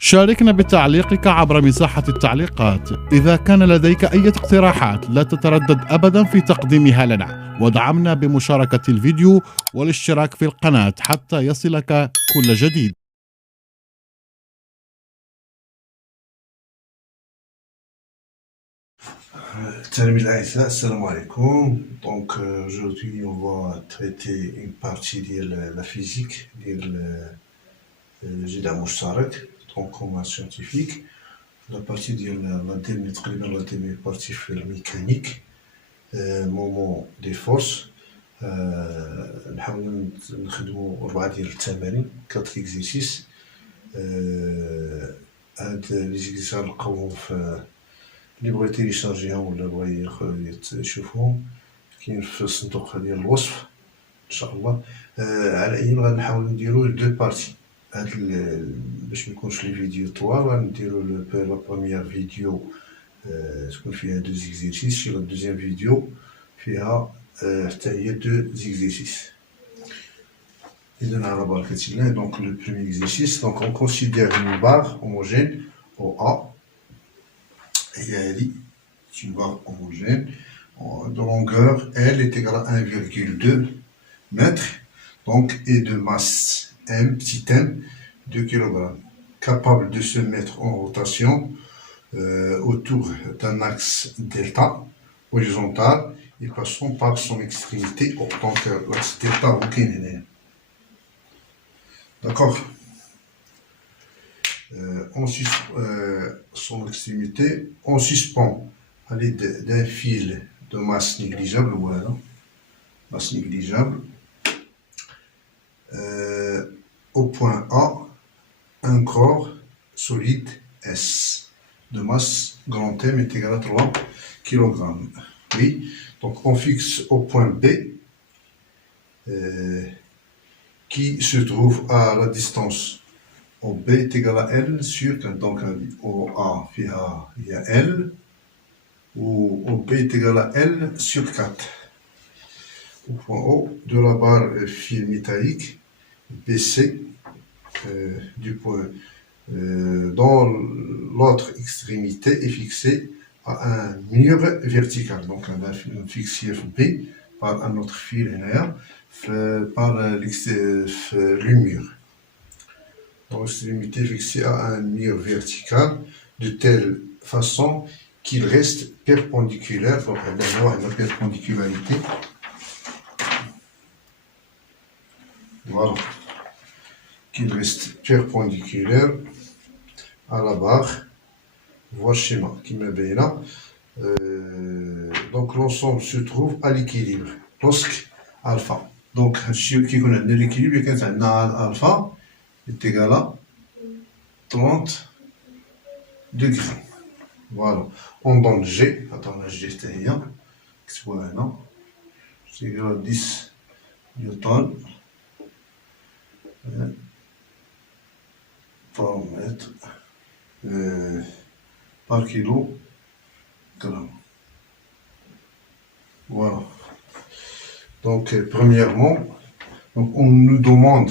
شاركنا بتعليقك عبر مساحة التعليقات. إذا كان لديك أي اقتراحات لا تتردد أبدا في تقديمها لنا، ودعمنا بمشاركة الفيديو والاشتراك في القناة حتى يصلك كل جديد. Salam alaikum, salam alaikum. Donc aujourd'hui on va traiter une partie de la physique, de الجدع مشترك, donc comme scientifique. La partie de la dernière partie في الميكانيك, moment des forces. نحاول نخدموا 4 ديال التمارين 4 exercices. هاد لي زيكزيسيس غنلقاوهم في اللي بغا يتيليشارجيهم ولا بغا يشوفهم كاين في الصندوق ديال الوصف ان شاء الله. على اي غنحاول نديرو 2 بارتي هاد باش ميكونش لي فيديو طوال. غنديرو لا بروميير فيديو تكون فيها 2 زيكزيرسيس, لا دوزيام فيديو فيها حتى هي 2 زيكزيرسيس. إذن على بركة الله. Donc le premier exercice, donc on considère une barre homogène OA. Et elle est une barre homogène de longueur L est égale à 1,2 mètre, donc, et de masse M, petit m, 2 kg, capable de se mettre en rotation autour d'un axe delta horizontal et passant par son extrémité. Donc l'axe delta aucun. D'accord. Son extrémité, on suspend à l'aide d'un fil de masse négligeable, voilà, masse négligeable, au point A, un corps solide S de masse grand M est égal à 3 kg. Oui, donc on fixe au point B qui se trouve à la distance au B est égal à L sur, donc au A il y a L, ou au B est égal à L sur 4. Au point O de la barre fil métallique BC du point dans l'autre extrémité est fixé à un mur vertical. Donc on a fixé B par un autre fil linéaire par le mur. Donc l'extrémité fixée à un mur vertical de telle façon qu'il reste perpendiculaire. Donc on va voir la perpendicularité. Voilà. Qu'il reste perpendiculaire à la barre. Voilà le schéma qui me met là. Donc l'ensemble se trouve à l'équilibre lorsque alpha. Donc qui connaît l'équilibre, il y a alpha est égal à 30 degrés. Voilà. On donne G. Attends, la G c'est rien. C'est égal à 10 newtons par mètre par kilogramme. Voilà. Donc, premièrement, donc on nous demande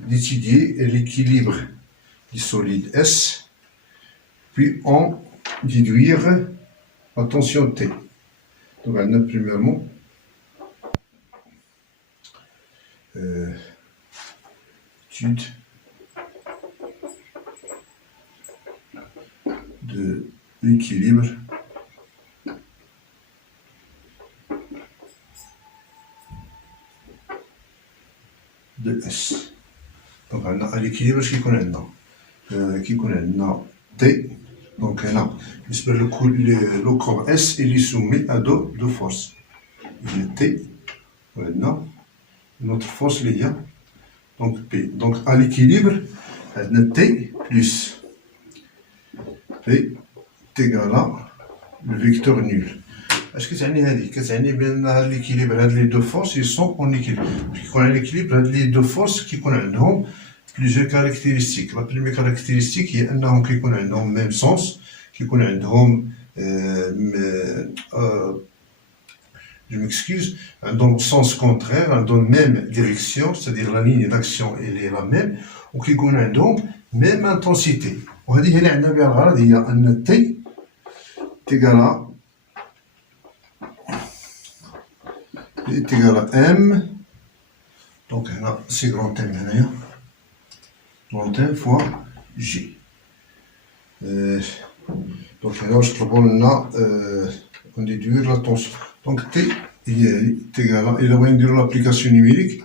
d'étudier l'équilibre du solide S, puis en déduire la tension T. Donc, on a premièrement étude de l'équilibre de S. Donc on a l'équilibre qui connaît T. Donc là, le corps S il est soumis à deux forces. Il y a T, voilà, une autre force il y a donc P. Donc à l'équilibre, on a T plus P est égal à le vecteur nul. Est-ce que ça veut dire l'équilibre, les deux forces ils sont en équilibre. Quand on a l'équilibre, les deux forces qui ont plusieurs caractéristiques. La première caractéristique est qu'ils ont le même sens, qu'ils ont je m'excuse, dans le sens contraire, dans la même direction, c'est-à-dire la ligne d'action elle est la même, ou qu'ils ont donc ميم انتونسيتي. وهذه هي اللي عندنا بها الغرض، هي ان تي تيغالا ام. دونك هنا سي غرون تيم هنايا، غرون تيم فوا جي. دونك هنا واش طلبوا لنا اون ديدوير لا طونسيون. دونك تي هي هذه تيغالا، الا بغينا نديرو لابليكاسيون نيميريك،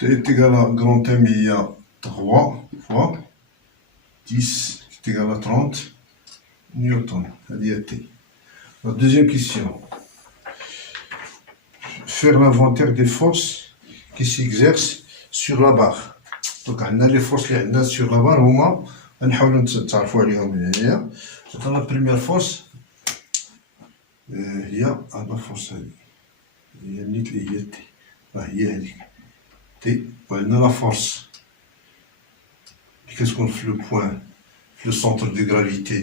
تي تيغالا غرون تيم هي 3 فوا 10 تيغالا 30 نيوتن. هذه هي تي. La deuxième question. Faire l'inventaire des forces qui s'exercent sur la barre. Donc, on a les forces qui sont sur la barre. On va essayer de la première force. Il y a la force. Il y a T. Il y a T. On a la force. Qu'est-ce qu'on fait le point? Le centre de gravité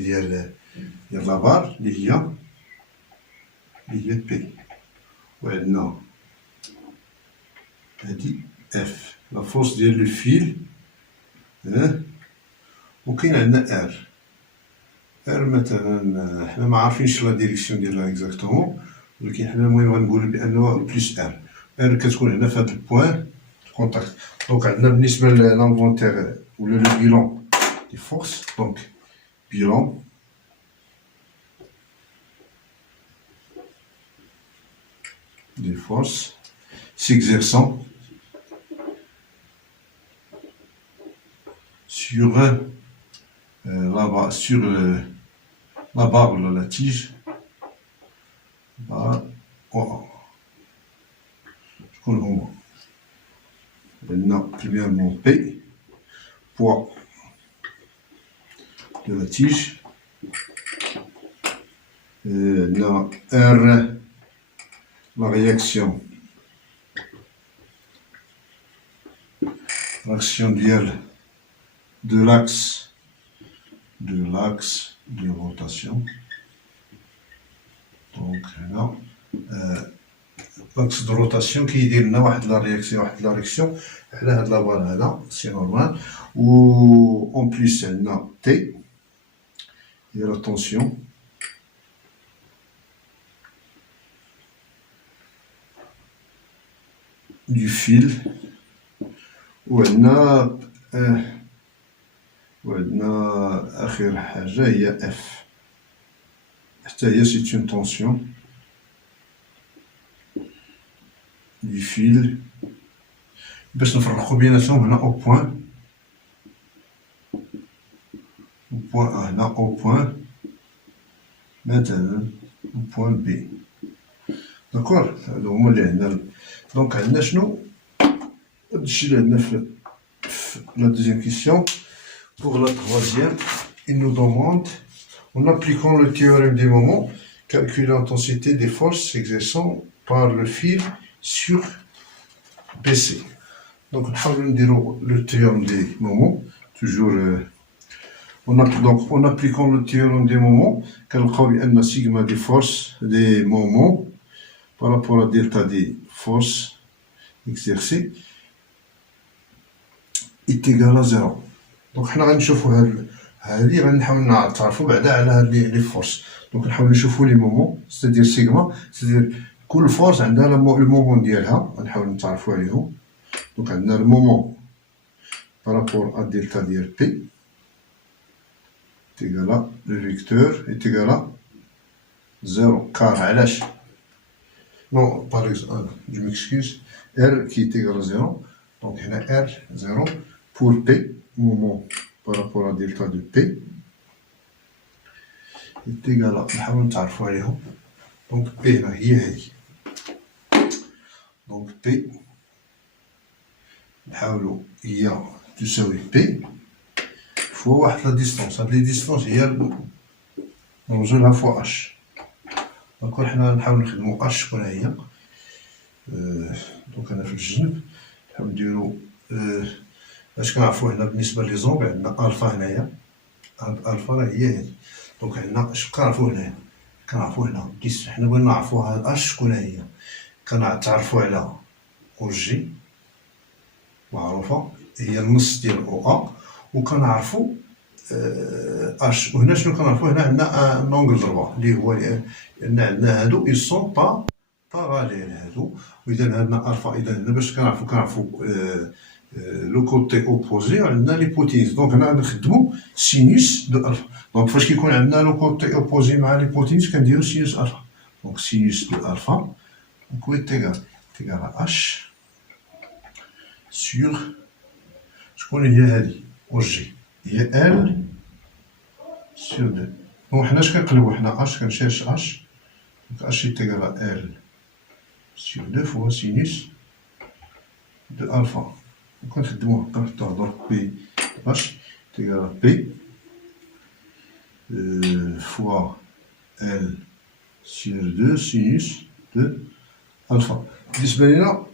de la barre. Il y a P. وعندنا هادي اف لا فورس ديال لو فيل. وكاين عندنا ار مثلا حنا ما عارفينش لا ديريكسيون ديالها اكزاكتومون، ولكن حنا المهم غنقولو بانه بلس ار كتكون هنا في هاد البوان كونتاكت. دونك عندنا بالنسبه للانفونتير ولا لو بيلون دي فورس. دونك بيلون des forces s'exerçant sur la barre ou la tige. شكون هما؟ عندنا premièrement P, poids de la tige. عندنا R, la réaction de l'axe de rotation. Donc là, l'axe de rotation qui يدير لنا واحد لا رياكسيون على هاد لابار هذا، سي نورمال. و اون بليس عندنا تي هي لا طونسيون du fil. وعندنا آخر حاجة هي اف، حتى هي سي اون طونسيون du fil. باش نفرقو بيناتهم هنا او بوان هنا او بوان مثلا بوان بي. داكور، هادو هما اللي عندنا. دونك عندنا شنو هادشي اللي عندنا في la deuxième question. Pour la troisième, il nous demande, en appliquant le théorème des moments, calculer l'intensité des forces s'exerçant par le fil sur BC. Donc, on va le théorème des moments, toujours. Donc, en appliquant le théorème des moments, calculer un sigma des forces des moments par rapport à delta des forces exercées est égal à 0. دونك حنا غنشوفو هادي غنحاول نتعرفو بعدا على هاد لي فورس. دونك نحاول نشوفو لي مومون، ستادير سيغما، ستادير كل فورس عندها لو مومون ديالها، غنحاول نتعرفو عليهم. دونك عندنا المومون بارابور ا دلتا ديال بي تيغالا لو فيكتور اي تيغالا 0 كار. علاش؟ نو باغ اكزومبل جو ميكسكيوز ار كي تيغالا 0. دونك هنا ار 0 pour P, moment par rapport à delta de P, est égal à, نحاول نتعرفو عليهم. donc P هي هادي. donc P نحاولو هي تساوي P فوا واحد لا ديستونس. هاد لي ديستونس هي نرمزولها فوا اش. دونك حنا نحاول نخدمو اش شكون هي. دونك انا في الجنب نحاول نديرو باش كنعرفو هنا بالنسبه لي زومبي عندنا الفا هنايا. هاد الفا راه هي هادي. دونك عندنا اش كنعرفو هنايا؟ كنعرفو هنا حنا بغينا نعرفو هاد اش شكون هي. كنتعرفو على او جي معروفه هي النص ديال او ا، وكنعرفوا اش. وهنا شنو كنعرفوا؟ هنا عندنا ان اونغل ضربه اللي هو لان عندنا هادو اي سون با باراليل هادو. واذا عندنا الفا، اذا هنا باش كنعرفوا لو كوتي اوبوزي عندنا ليبوتينيز. دونك هنا غنخدموا سينوس دو الفا. دونك فاش كيكون عندنا لو كوتي اوبوزي مع ليبوتينيز كنديروا سينوس الفا. دونك سينوس دو الفا دونك هو تيغال اش سور شكون هي هادي او جي، هي ال سور دو. دونك حنا اش كنقلبوا؟ حنا اش كنشيرش اش، دونك اش تيغال ال سور دو فوا سينوس دو الفا. كنخدموه كنحطوه دونك بي اش تيغال بي فوا ال سور دو سينوس دو الفا. بالنسبه لينا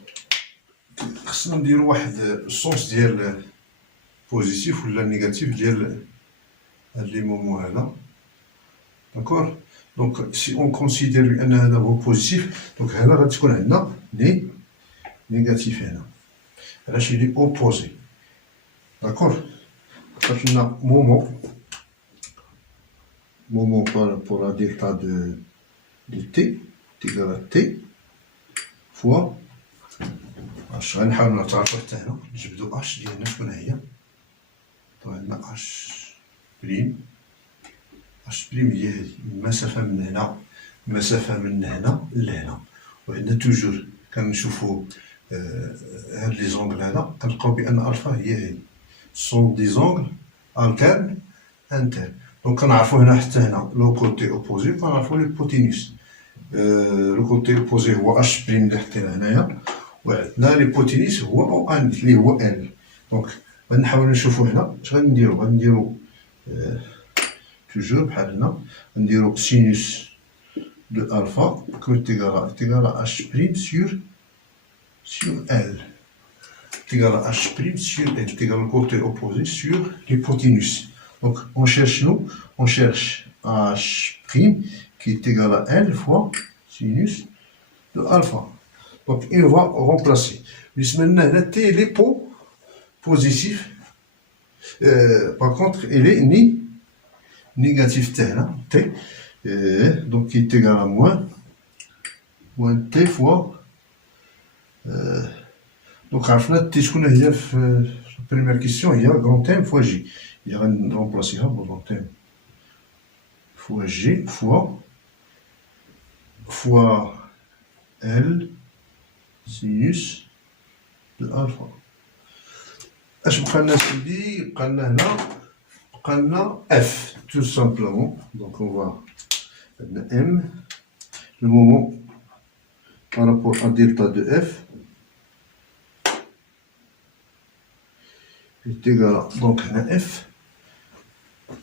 خصنا نديرو واحد السونس ديال بوزيتيف ولا نيجاتيف ديال هاد لي مومون هذا. داكور. دونك سي اون كونسيدير بان هذا هو بوزيتيف، دونك هنا غتكون عندنا نيجاتيف هنا. علاش يلي اوبوزي؟ داكور. خاطر لنا مومون pour la delta de t égale à t fois اش. غنحاولوا نتعرفوا حتى هنا نجبدوا اش ديالنا شكون هي. طبعا عندنا اش بريم. اش بريم هي هذه المسافه من هنا، المسافه من هنا لهنا. وعندنا توجور كنشوفوا هاد لي زونغل هذا كنلقاو بان الفا هي هذه سون دي زونغل الكان انتر. دونك كنعرفوا هنا حتى هنا لو كوتي اوبوزي كنعرفوا ليبوتينوس. لو كوتي اوبوزي هو اش بريم اللي حطينا هنايا، وعندنا ليبوتينوس هو او ان اللي هو ال. دونك غنحاولوا نشوفوا هنا اش غنديروا توجور بحال هنا غنديروا سينوس دو الفا تيغال اش بريم سور ال تيغال اش بريم سور ال تيغال le côté opposé sur l'hypoténuse. Donc on cherche on cherche h prime qui est égal à l fois sinus de alpha. Donc il va remplacer. بالنسبة لنا هنا t il est positif. Par contre il est négatif t هنا t. Donc qui est égal à moins t fois donc عرفنا t شكون هي في première question هي grand M fois J. Il va remplacer ça pour grand M fois G fois L sinus de alpha. اش بقى لنا سيدي؟ بقى لنا هنا بقى لنا F tout simplement. Donc on va عندنا M le moment par rapport à delta de F est égal à donc هنا F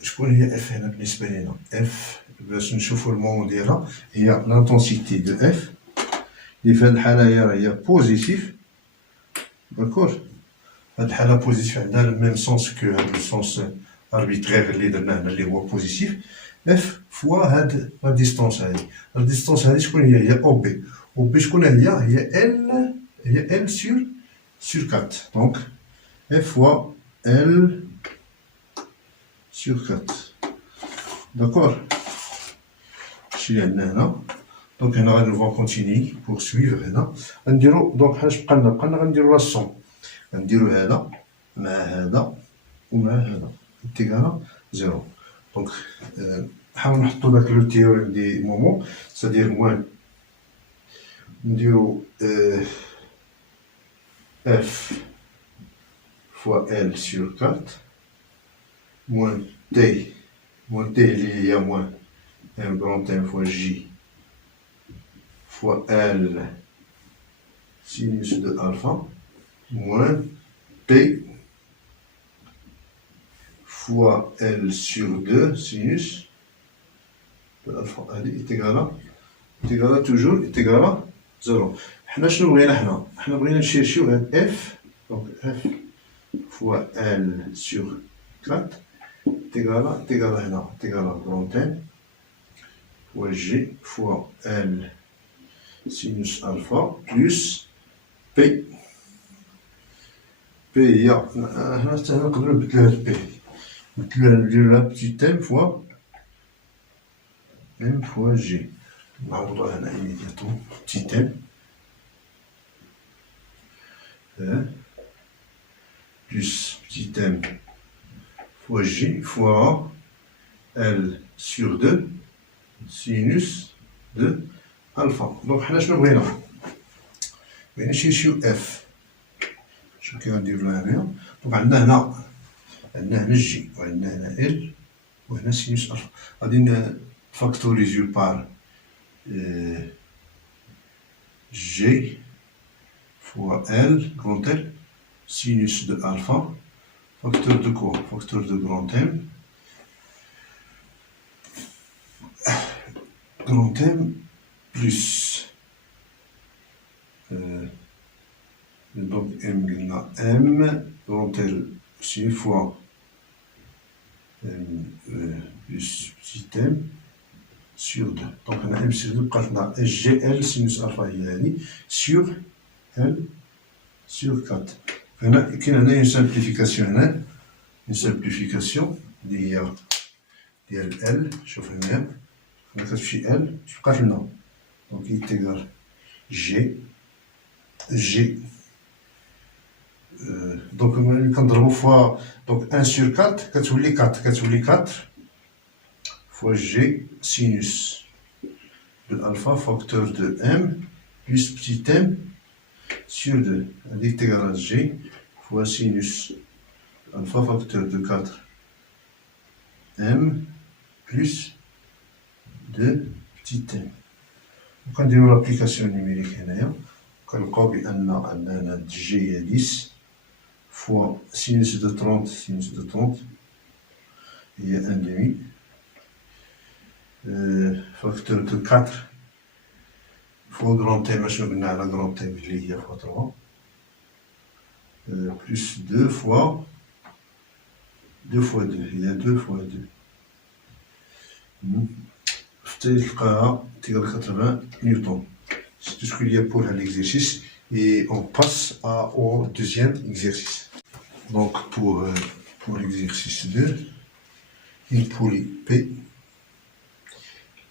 شكون هي F هنا بالنسبة لينا؟ F باش نشوفو المومون ديالها هي لانتونسيتي دو F اللي في هاد الحالة هي بوزيتيف. داكور. هاد الحالة بوزيتيف عندها الميم سونس كو هاد السونس اربيترير اللي درناه هنا اللي هو بوزيتيف. F فوا هاد لا ديستونس هادي. لا ديستونس هادي شكون هي؟ هي او بي. او بي شكون هي ال سور 4. دونك F fois L sur 4. D'accord. شي عندنا هنا. دونك هنا غادي نبغيو كونتيني بورسويفر هنا. غنديرو دونك حاج بقى لنا غنديرو لا سون. غنديرو هذا مع هذا ومع هذا تيغالا زيرو. دونك نحاول نحطو داك لو تيوريم دي مومون سادير موان نديرو F fois L sur 4 moins T il y a moins un grand M fois J fois L sinus de alpha moins P fois L sur 2 sinus de alpha est égal à toujours est égal à 0. حنا شنو بغينا؟ حنا بغينا نشيرشيو هاد F. donc F fois L sur 4 égale à grand M fois G fois L sinus alpha plus P بي هي هنا حتى هنا نقدرو نبدلو هاد بي نديرولها بتي ام فوا جي نعوضوها هنا ايميدياتوم بتي ام plus petit m fois j fois L sur 2 sinus de alpha. Donc حنا شنو بغينا؟ بغينا نشيو اف. شنو كنديرو لها هنايا؟ دونك عندنا هنا جي وعندنا هنا ال وهنا سينوس الفا. غادي نفاكتوريزيو بار جي فوا ال كرون ال sinus de alpha, facteur de quoi? Facteur de grand M plus donc M grand L c'est une fois M plus petit m sur 2. Donc on a M sur 2 on a SGL sinus alpha sur L sur 4. هنا كاين هنايا سامبليفيكاسيون ديال ال. شوف هنايا ملي كتمشي ال بقات لنا دونك يتيغال جي دونك ملي كنضربو فوا دونك 1 sur 4 كتولي 4 فوا جي سينوس de alpha facteur de m plus petit m sur 2 هذيك تيغال جي fois sinus alpha facteur de 4 m plus 2 petit m. وكنديرو لابليكاسيون نيميريك هنايا كنلقاو بان عندنا جي هي 10 فوا sinus de 30 هي 1 demi facteur de 4 fois grand M شنو قلنا على grand M اللي هي fois 3 plus 2 fois 2 il y a 2 fois 2 حتى تلقاها تيغال 80 نيوتن. C'est tout ce qu'il y a pour l'exercice et on passe au deuxième exercice. Donc pour l'exercice 2, une poulie P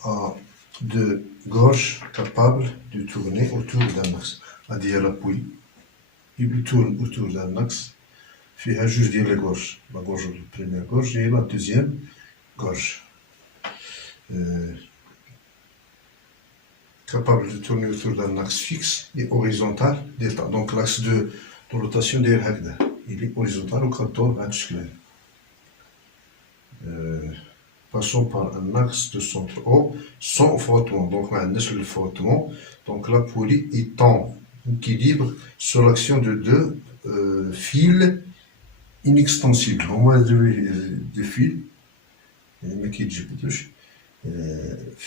a deux gauches capables de tourner autour d'un axe. C'est-à-dire la poulie il tourne autour d'un axe فيها جوج ديال الغورج لا غورج البريمير غورج et la deuxième gorge capable de tourner autour d'un axe fixe et horizontal d'état. Donc l'axe de rotation داير هكذا il est horizontal وكدور بهذا الشكل. Passons par un axe de centre O sans frottement. Donc ما عندناش le frottement. Donc la poulie est en équilibre sur l'action de deux fils inextensibles. On voit deux fils,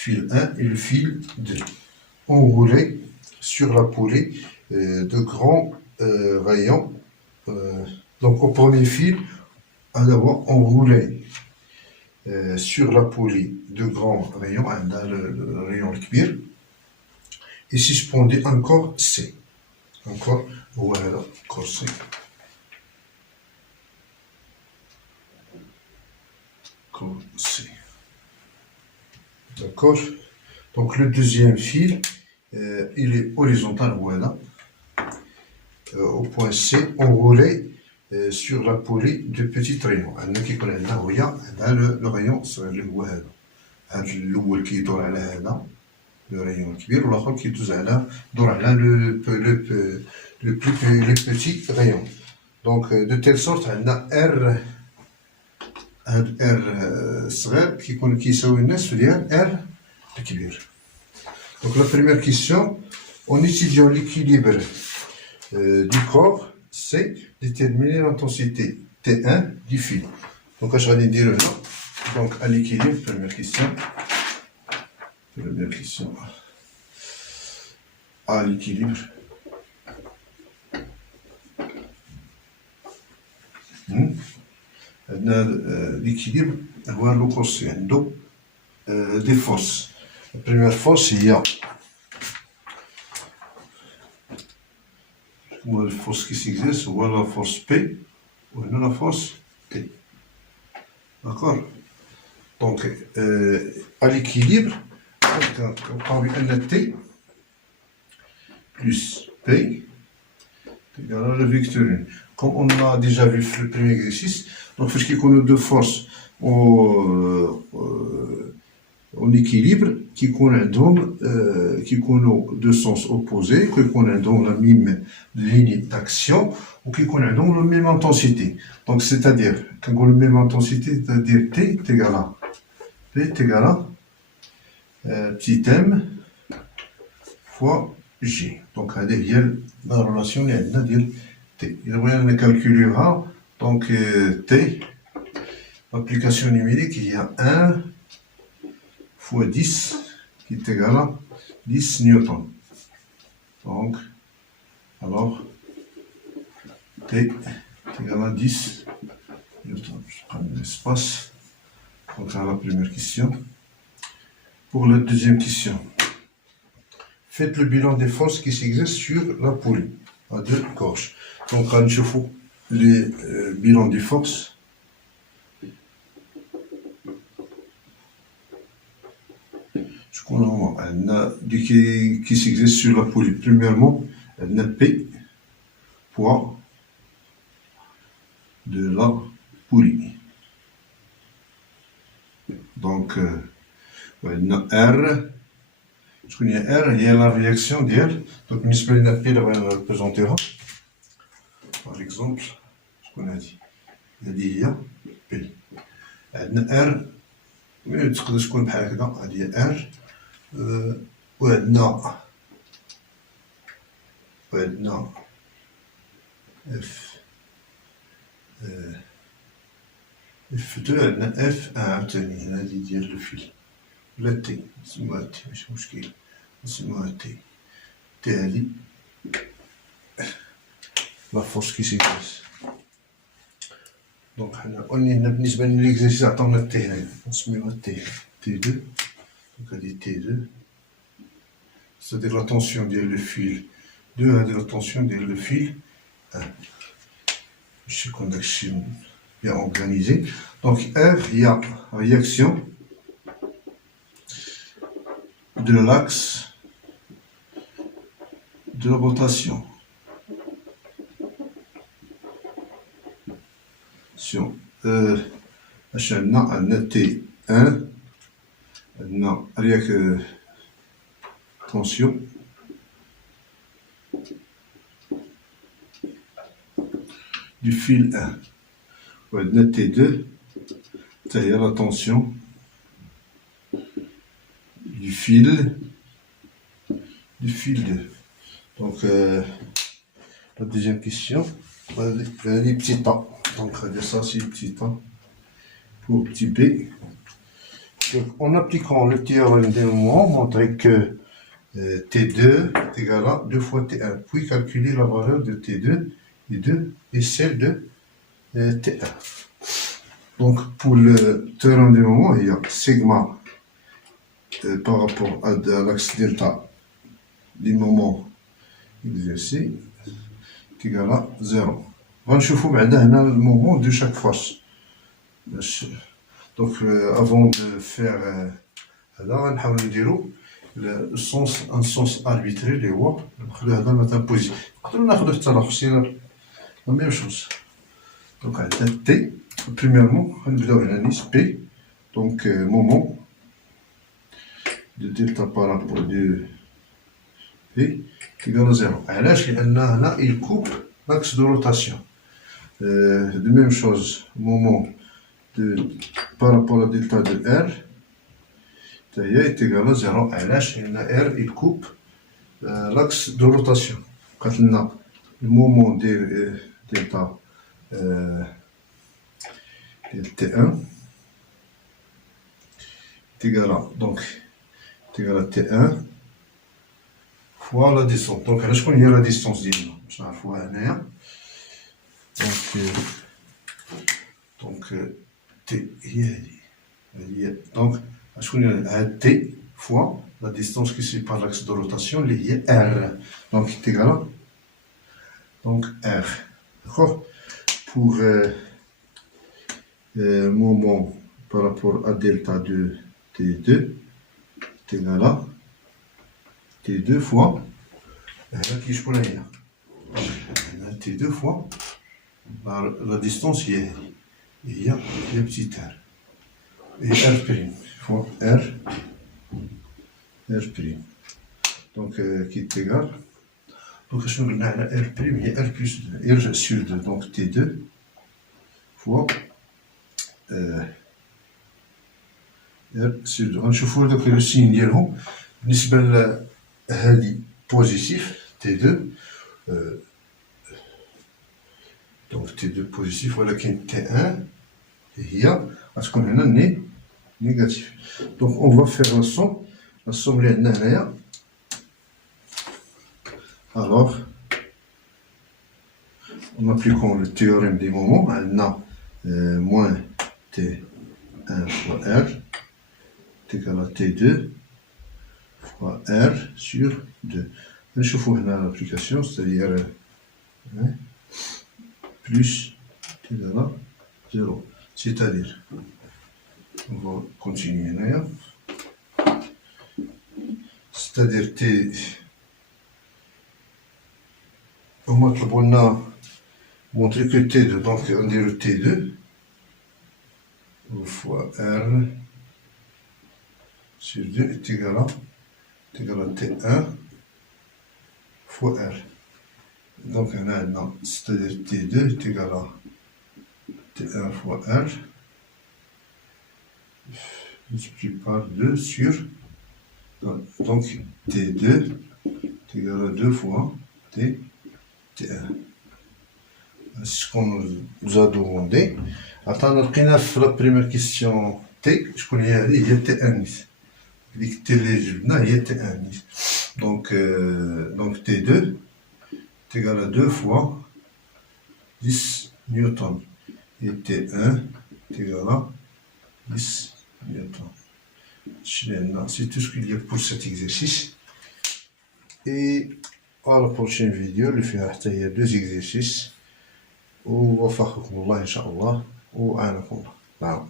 fil 1 et le fil 2, enroulés sur la poulie de grands rayons. Donc au premier fil, on va enrouler sur la poulie de grands rayons, le rayon kbir, et suspendez encore C. Encore, voilà, encore C. C. D'accord. Donc le deuxième fil, il est horizontal, voilà, au point C, enroulé sur la poulie de petits rayons. Le rayon, c'est le rayon كبير والآخر كيدوز على دور على le petit rayon. Donc de telle sorte عندنا R هاد R صغير كيساوي النصف ديال R الكبير. Donc la première question, en étudiant l'équilibre du corps, c'est déterminer l'intensité T1 du fil. Donc اش غادي نديرو هنا؟ Donc à l'équilibre, première question. À l'équilibre. L'équilibre, هو لوكوس عنده des forces. La première force هي la force qui s'exerce, ou la force P, ou la force T. D'accord? Donc, à l'équilibre, on a T plus P égal à la vecteur 1. Comme on a déjà vu le premier exercice, donc il y a deux forces en équilibre qui ont deux sens opposés, qui ont la même ligne d'action ou qui ont la même intensité. Donc, c'est-à-dire, quand on a la même intensité, c'est-à-dire T est égal à P est égal à petit m fois G. Donc, il y a la relation T. Il y a calculer donc T, l'application numérique, il y a 1 fois 10 qui est égal à 10 newtons. Donc, alors, T est égal à 10 newtons. Je prends l'espace. Donc, à la première question. Pour la deuxième question, faites le bilan des forces qui s'exercent sur la poulie à deux gauche. Donc, on chauffe les bilans des forces. Qui s'exerce sur la poulie. Premièrement, on a P, poids de la poulie. Donc, on a R. Ce qu'on y a R, il y a la réaction d'elle. Donc, on a P, là, on la représentera. Par exemple, ce qu'on a dit. Il a dit il y a P. On a R. Mais تقدر تكون بحال هكذا هذه R. وعندنا F2 عندنا F1 عاوتاني هذه ديال الفيل ولا تي نسموها تي ماشي مشكل نسموها تي هذه لا فورس كي سيكريس. دونك حنا قلنا بالنسبة للإكزرسيس عطاونا التي هذه نسميوها تي 2. Donc, elle dit T2, c'est-à-dire la tension de le fil 2 à la tension de le fil 1. Je connexion bien organisée. Donc, R, il y a réaction de l'axe de rotation. عشان عندنا T1 عندنا tension du fil 1 وعندنا T2 هي la tension du fil 2. Donc la deuxième question, les petits temps. Donc ça c'est petit temps pour petit p. Donc, en appliquant le théorème des moments, montrer que T2 est égal à 2 fois T1, puis calculer la valeur de T2 et celle de T1. Donc, pour le théorème des moments, il y a sigma par rapport à l'axe delta des moments exercés qui est égal à 0. On va voir le moment de chaque force. Donc, avant de faire هذا نحاول نديرو un sens arbitraire اللي هو نخلو هذا مثلا بوزيتيف نقدرو ناخدو حتى لاخر la même chose. Donc عندنا T premièrement غنبداو هنا نيس P donc moment de delta par rapport de P égal à 0. علاش؟ لأن هنا il coupe l'axe de rotation. De même chose moment par rapport à delta de R est égal à 0. R il coupe l'axe de rotation. Quand on a le moment de delta T1 est égal à T1 fois la distance. Donc je connais la distance ديالنا باش نعرفوها هنايا. Donc T donc je connais T fois la distance qui sépare l'axe de rotation, est R. Donc, c'est égal donc R. D'accord. Pour moment par rapport à delta de T2 est égal à T2 fois qui je connais là. T2 fois la distance hier. Il y a le petit r. Et R' fois R'. Donc qui est égal. Donc je vais à R', il y a R plus 2. R sur 2, donc T2 fois R sur 2. غنشوفوا داك لو سين ديالهم بالنسبة لهادي بوزيتيف T2 donc T2 بوزيتيف ولكن T1 هي غتكون هنا négatif. Donc on va faire la somme اللي عندنا هنايا. Alors en appliquant le théorème des moments, عندنا moins T1 fois R est égal à T2 fois R sur 2. نشوفوا هنا l'application, c'est-à-dire plus T égal à 0. C'est-à-dire, on va continuer هنايا. C'est-à-dire T هما طلبوا لنا montrer que T2, donc on dirait T2 fois R sur 2 est égal à T1 fois R. Donc on a c'est-à-dire T2 est égal à T1 fois R multiplié par 2 sur donc T2 est égal à 2 fois T1. C'est ce qu'on nous a demandé. Attends, لقينا في la première question T شكون هي هذه هي T1 نيت. ديك T اللي جبنا هي T1 نيت. Donc T2 est égal à 2 fois 10 newtons. Et T1 est égal à 10 newtons. C'est tout ce qu'il y a pour cet exercice. Et à la prochaine vidéo, اللي فيها حتى هي 2 exercices. ووفقكم الله إن شاء الله وأعانكم الله. نعم.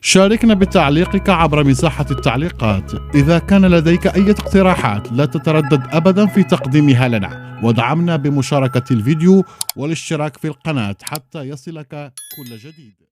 شاركنا بتعليقك عبر مساحة التعليقات. إذا كان لديك أي اقتراحات لا تتردد أبدا في تقديمها لنا، ودعمنا بمشاركة الفيديو والاشتراك في القناة حتى يصلك كل جديد.